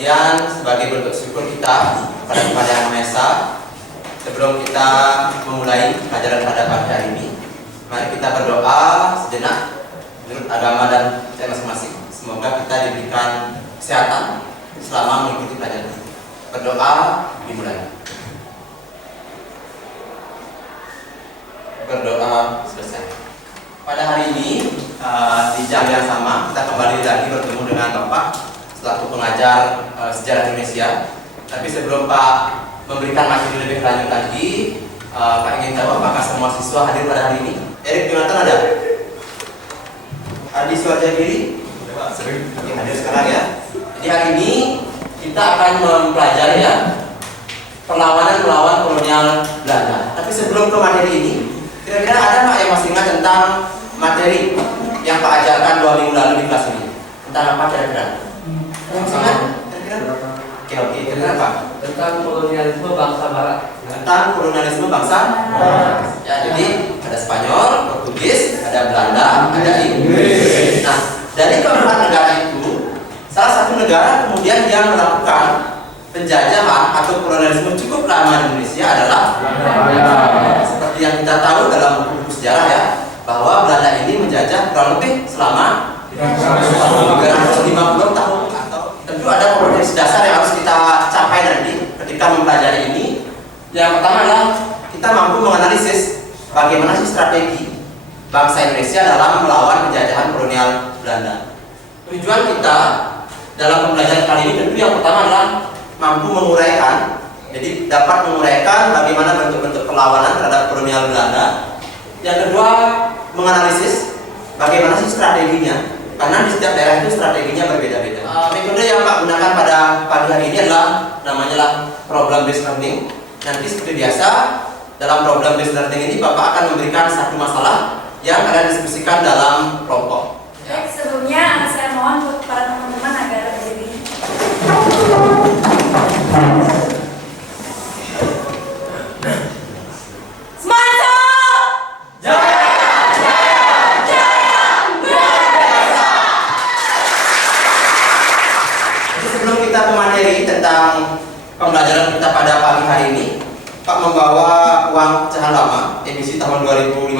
Kemudian sebagai bentuk syukur kita kepada Tuhan Yang Maha Esa, sebelum kita memulai pelajaran pada pagi hari ini, mari kita berdoa sejenak menurut agama dan percaya masing-masing. Semoga kita diberikan kesehatan selama mengikuti pelajaran. Berdoa dimulai. Berdoa selesai. Pada hari ini di jam yang sama kita kembali lagi bertemu dengan Bapak selaku pengajar sejarah Indonesia. Tapi sebelum Pak memberikan materi lebih lanjut lagi, Pak ingin tahu apakah semua siswa hadir pada hari ini? Erik Jonathan ada? Adi Suarjagiri? Sering. Oke, hadir sekarang ya. Jadi hari ini kita akan mempelajari ya perlawanan melawan kolonial Belanda. Tapi sebelum ke materi ini, kira-kira ada nggak yang masih ingat tentang materi yang Pak ajarkan 2 minggu lalu di kelas ini? Tentang apa kira-kira? Yang masih ingat? Kira-kira? Oke, kira-kira apa? Tentang kolonialisme bangsa Barat. Tentang kolonialisme bangsa Barat. Ya, jadi ada Spanyol, Portugis, ada Belanda, ada Inggris. Nah, dari keempat negara itu, salah satu negara kemudian yang melakukan penjajahan atau kolonialisme cukup lama di Indonesia adalah Belanda. Seperti yang kita tahu dalam buku sejarah ya, bahwa Belanda ini menjajah kurang lebih selama 350 tahun. Atau tentu ada kompetensi dasar yang harus kita capai nanti ketika mempelajari ini. Yang pertama adalah kita mampu menganalisis bagaimana sih strategi bangsa Indonesia dalam melawan penjajahan kolonial Belanda. Tujuan kita dalam pembelajaran kali ini tentu yang pertama adalah mampu menguraikan, jadi dapat menguraikan bagaimana bentuk-bentuk perlawanan terhadap kolonial Belanda. Yang kedua, menganalisis bagaimana sih strateginya, karena di setiap daerah itu strateginya berbeda-beda. Metode yang Pak gunakan pada pagi hari ini adalah namanya problem based learning. Nanti seperti biasa dalam problem based learning ini Bapak akan memberikan satu masalah yang akan diskusikan dalam kelompok. Baik, sebelumnya saya mohon untuk para teman-teman agar berdiri. Tentang pembelajaran kita pada pagi hari ini, Pak membawa uang pecahan lama edisi tahun 2015.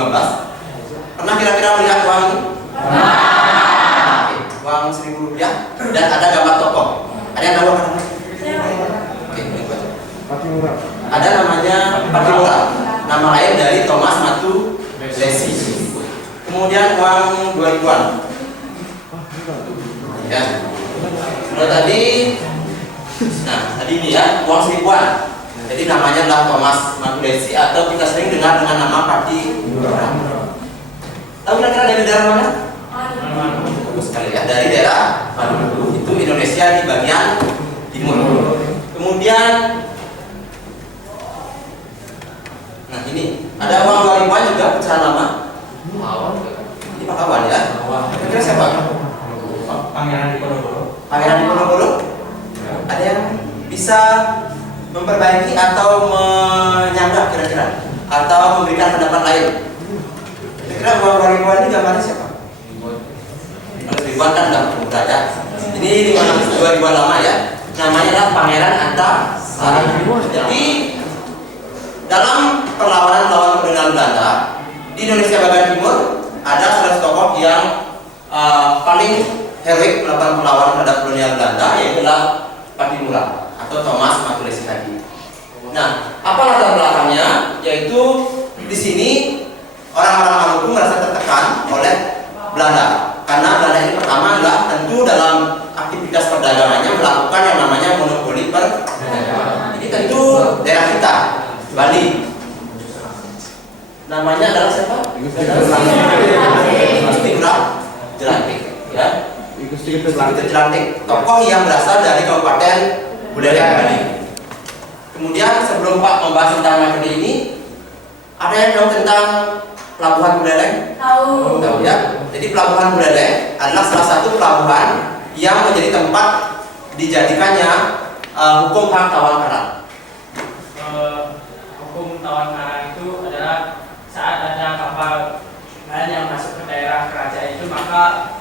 Pernah kira-kira melihat uang ini? Uang Rp1.000 dan ada gambar tokoh. Ada yang tahu apa namanya? Oke, ini baca. Ada namanya Patimura. Nama lain dari Thomas Matu Lesi. Kemudian uang 2000-an. Ya. Kalau tadi ini ya, uang 1000-an. Jadi namanya adalah Thomas Matulesi atau kita sering dengar dengan nama Patimura. Tahu kira-kira dari daerah mana? Bagus sekali ya, dari daerah Maluku. Itu Indonesia di bagian timur. Kemudian, nah ini ada uang 2000-an juga pecahan lama. Ini Pahlawan ya. Kira-kira siapa? Pangeran Diponegoro. Pangeran Diponegoro? Ada yang bisa memperbaiki atau menyanggah kira-kira, atau memberikan pendapat lain? Kira-kira uang 2000-an ini gambarnya siapa? Ribuan kan udah mudah ya. Ini 2000-an lama ya. Namanya adalah Pangeran Antasari. Jadi dalam perlawanan melawan kolonial Belanda di Indonesia bagian timur ada salah satu tokoh yang paling heroik melakukan perlawanan terhadap kolonial Belanda, yaitu Patimura atau Thomas Matulesi tadi. Nah, apa latar belakangnya? Yaitu di sini orang-orang Maluku merasa tertekan oleh Belanda, karena Belanda ini pertama adalah tentu dalam aktivitas perdagangannya melakukan yang namanya monopoli perdagangan. Ini tentu daerah kita, Bali. Namanya adalah siapa? Gusti Jelantik, ya. Gusti Jelantik, tokoh yang berasal dari Kabupaten Buleleng, Bali. Kemudian sebelum Pak membahas tentang materi ini, ada yang tahu tentang Pelabuhan Buleleng? Tahu. Tahu ya. Jadi Pelabuhan Buleleng adalah salah satu pelabuhan yang menjadi tempat dijadikannya hukum hak tawar karang. Hukum tawar karang itu adalah saat ada kapal lain yang masuk ke daerah kerajaan itu, maka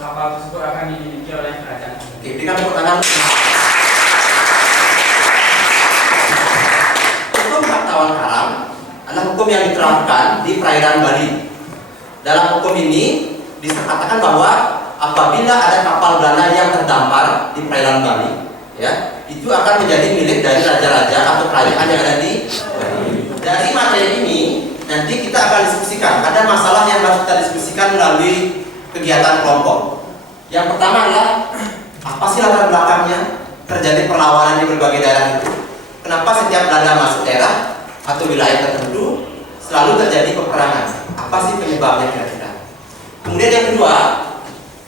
kapal tersebut akan dimiliki oleh kerajaan. Oke, Berikan tepuk tangan. Hukum hak tawar karam adalah hukum yang diterapkan di perairan Bali. Dalam hukum ini dikatakan bahwa apabila ada kapal Belanda yang terdampar di perairan Bali, ya, itu akan menjadi milik dari raja-raja atau kerajaan yang ada di Bali. Dari materi ini nanti kita akan diskusikan. Ada masalah yang harus kita diskusikan melalui kegiatan kelompok. Yang pertama adalah apa sih latar belakangnya terjadi perlawanan di berbagai daerah itu? Kenapa setiap Belanda masuk daerah atau wilayah tertentu selalu terjadi peperangan? Apa sih penyebabnya kira-kira? Kemudian yang kedua,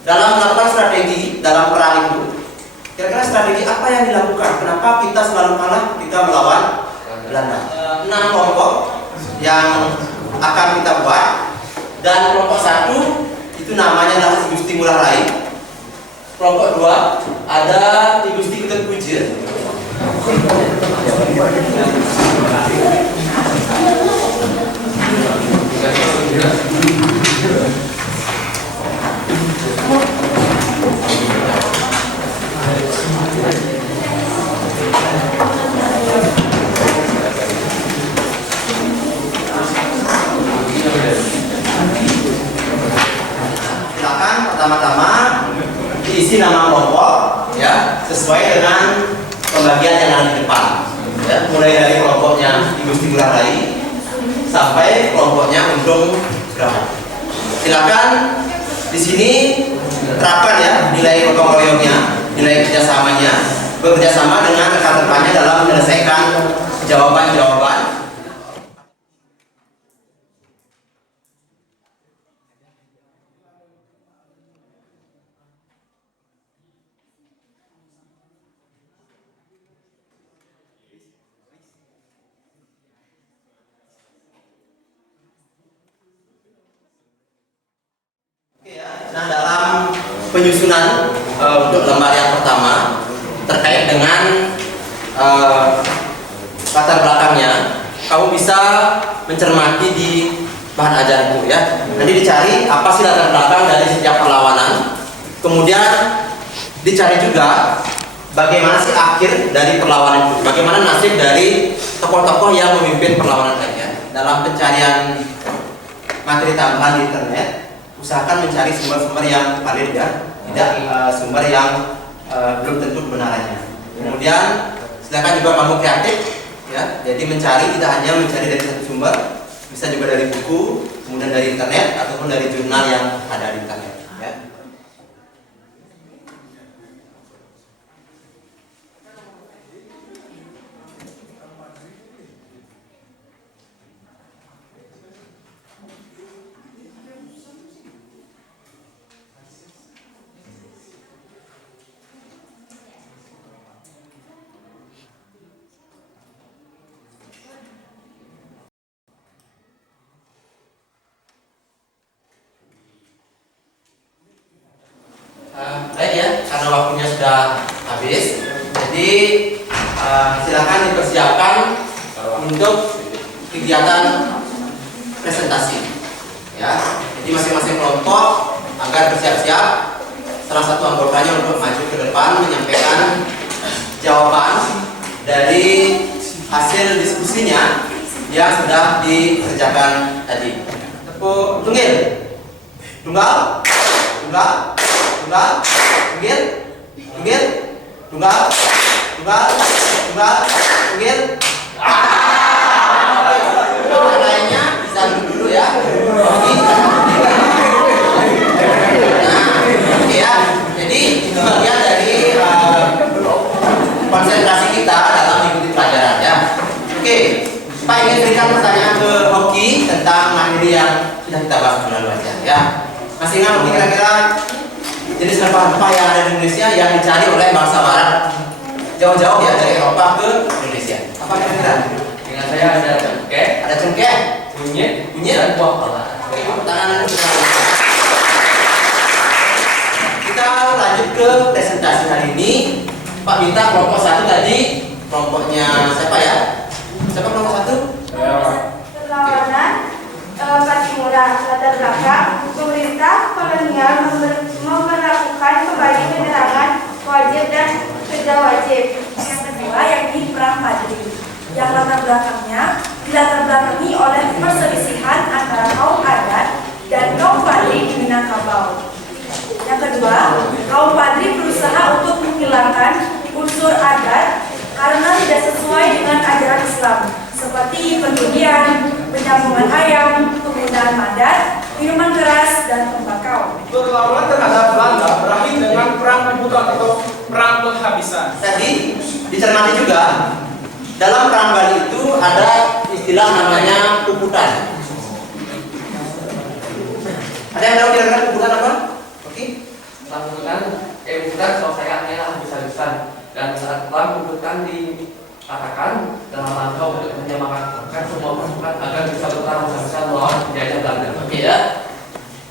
dalam melakukan strategi dalam perang itu, kira-kira strategi apa yang dilakukan? Kenapa kita selalu kalah ketika melawan Belanda? 6 kelompok yang akan kita buat, dan kelompok 1 itu namanya adalah Si Gusti Ngurah Rai. Kelompok 2 ada Ki Gusti Ketut Puja. Silakan pertama-tama diisi nama kelompok, ya, sesuai dengan pembagian yang ada di depan. Ya, mulai dari kelompoknya Ki Gusti Ngurah Rai sampai kelompoknya Undung Surabaya. Silakan di sini terapkan ya nilai gotong royongnya, nilai kerjasamanya, bekerjasama dengan rekan-rekannya dalam menyelesaikan jawaban-jawaban. Nah, dalam penyusunan untuk lembar yang pertama terkait dengan latar belakangnya, kamu bisa mencermati di bahan ajar itu ya. Nanti dicari apa sih latar belakang dari setiap perlawanan. Kemudian dicari juga bagaimana sih akhir dari perlawanan itu. Bagaimana nasib dari tokoh-tokoh yang memimpin perlawanan tadi ya. Dalam pencarian materi tambahan di internet, usahakan mencari sumber-sumber yang valid ya, tidak sumber yang belum tentu kebenarannya. Kemudian silakan juga kamu kreatif ya, jadi mencari tidak hanya mencari dari satu sumber, bisa juga dari buku, kemudian dari internet ataupun dari jurnal yang ada di internet ya. Baik ya, karena waktunya sudah habis, jadi silakan dipersiapkan untuk kegiatan presentasi. Ya, jadi masing-masing kelompok agar bersiap-siap. Salah satu anggotanya untuk maju ke depan menyampaikan jawaban dari hasil diskusinya yang sudah dikerjakan tadi. Tepuk tunggil, tunggal, tunggal. Tunggal, tunggil, tunggil, tunggal, tunggal, tunggal, tunggil. Yang lainnya bisa duduk ya. Nah, oke ya. Jadi itu bagian dari konsentrasi kita dalam mengikuti pelajaran ya. Oke, Pak ingin berikan pertanyaan ke Hoki tentang materi yang sudah kita bahas bulan lalu ya. Masih ingat mungkin kira-kira jenis rempah-rempah yang ada di Indonesia yang dicari oleh bangsa Barat jauh-jauh ya dari Eropa ke Indonesia. Apa kira-kira? Dengan saya ada cengkeh, Ada cengkeh, kunyit, kunyit, dan buah pala. Oke, tangan kita lanjut ke presentasi hari ini. Pak minta kelompok 1 tadi, kelompoknya siapa ya? Siapa kelompok 1? Perlawanan Patimura, latar belakang pemerintah kolonial memperlakukan kembali penyerangan wajib Islam seperti perjudian, penyambungan ayam, penggunaan madat, minuman keras, dan tembakau. Perlawanan terhadap Belanda berakhir dengan perang pembukaan atau perang penghabisan. Tadi dicermati juga dalam perang Bali itu ada istilah namanya puputan. Ada yang tahu kira-kira puputan apa? Oke. Puputan selesaiannya habis-habisan, dan saat perang puputan dikatakan dalam rangka untuk menyemangatkan semua pasukan agar bisa berperang habis-habisan melawan penjajah Belanda. Oke ya.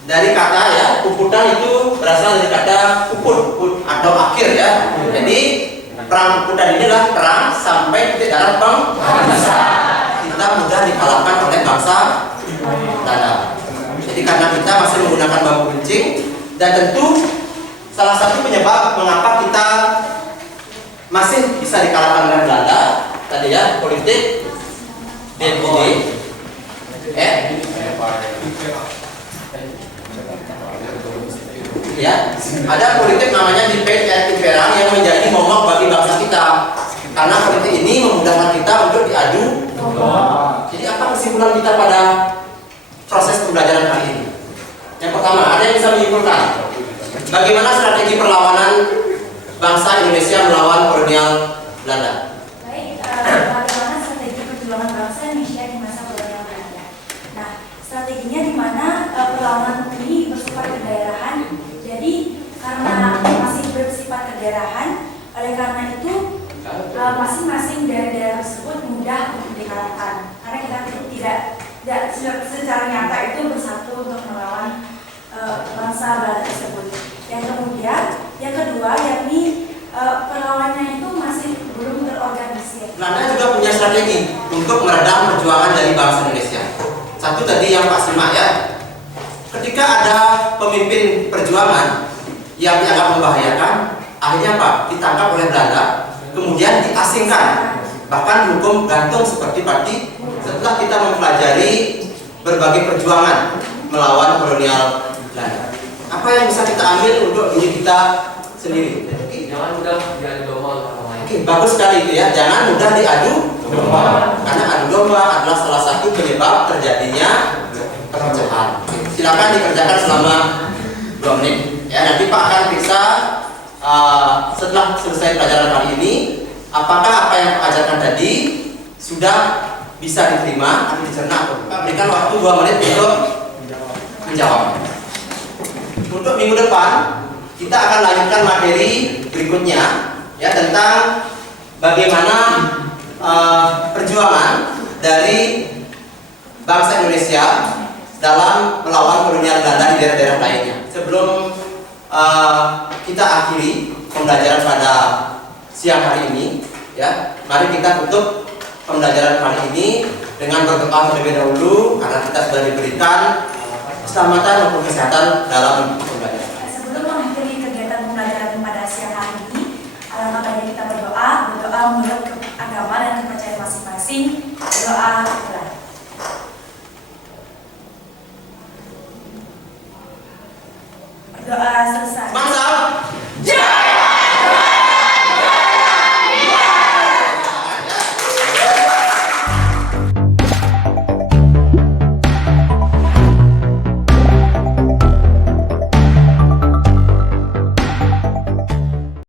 Dari kata ya, puputan itu berasal dari kata puput atau akhir ya. Jadi perang puputan inilah perang sampai titik darah penghabisan. Kita mudah dikalahkan oleh bangsa Belanda. Jadi karena kita masih menggunakan bambu runcing, dan tentu salah satu penyebab mengapa kita masih bisa dikalahkan oleh Belanda tadi ya, politik DPD ya, ada politik namanya DPD Perang yang menjadi momok bagi bangsa kita, karena politik ini memudahkan kita untuk diadu. Jadi apa kesimpulan kita pada proses pembelajaran kali ini? Yang pertama, ada yang bisa menyimpulkan bagaimana strategi perlawanan bangsa Indonesia melawan kolonial Belanda? Baik, bagaimana strategi perjuangan bangsa Indonesia di masa kolonial Belanda? Nah, strateginya di mana perlawanan ini bersifat kedaerahan. Jadi karena masih bersifat kedaerahan, oleh karena itu masing-masing daerah tersebut mudah untuk dikalahkan. Karena kita tidak secara nyata itu bersatu untuk melawan bangsa Belanda tersebut. Yang kedua, yakni perlawanannya itu masih belum terorganisir. Belanda juga punya strategi untuk meredam perjuangan dari bangsa Indonesia. Satu tadi yang Pak simak ya, ketika ada pemimpin perjuangan yang dianggap membahayakan, akhirnya apa? Ditangkap oleh Belanda, kemudian diasingkan, bahkan dihukum gantung seperti Pati. Setelah kita mempelajari berbagai perjuangan melawan kolonial Belanda, apa yang bisa kita ambil untuk diri kita sendiri? Jangan mudah diadu domba dengan orang lain. Oke, bagus sekali itu ya. Jangan mudah diadu domba, karena adu domba adalah salah satu penyebab terjadinya perpecahan. Silakan dikerjakan selama 2 menit. Ya, nanti Pak akan periksa setelah selesai pelajaran kali ini, apakah apa yang Pak ajarkan tadi sudah bisa diterima atau dicerna atau bukan. Berikan waktu 2 menit untuk menjawab. Untuk minggu depan kita akan lanjutkan materi berikutnya ya, tentang bagaimana perjuangan dari bangsa Indonesia dalam melawan kolonial Belanda di daerah-daerah lainnya. Sebelum kita akhiri pembelajaran pada siang hari ini ya, mari kita tutup pembelajaran kali ini dengan berdoa terlebih dahulu, karena kita sudah diberikan keselamatan maupun kesehatan dalam pembelajaran. Sebelum mengakhiri kegiatan pembelajaran pada siang hari ini, alangkah baiknya kita berdoa menurut agama dan kepercayaan masing-masing. Berdoa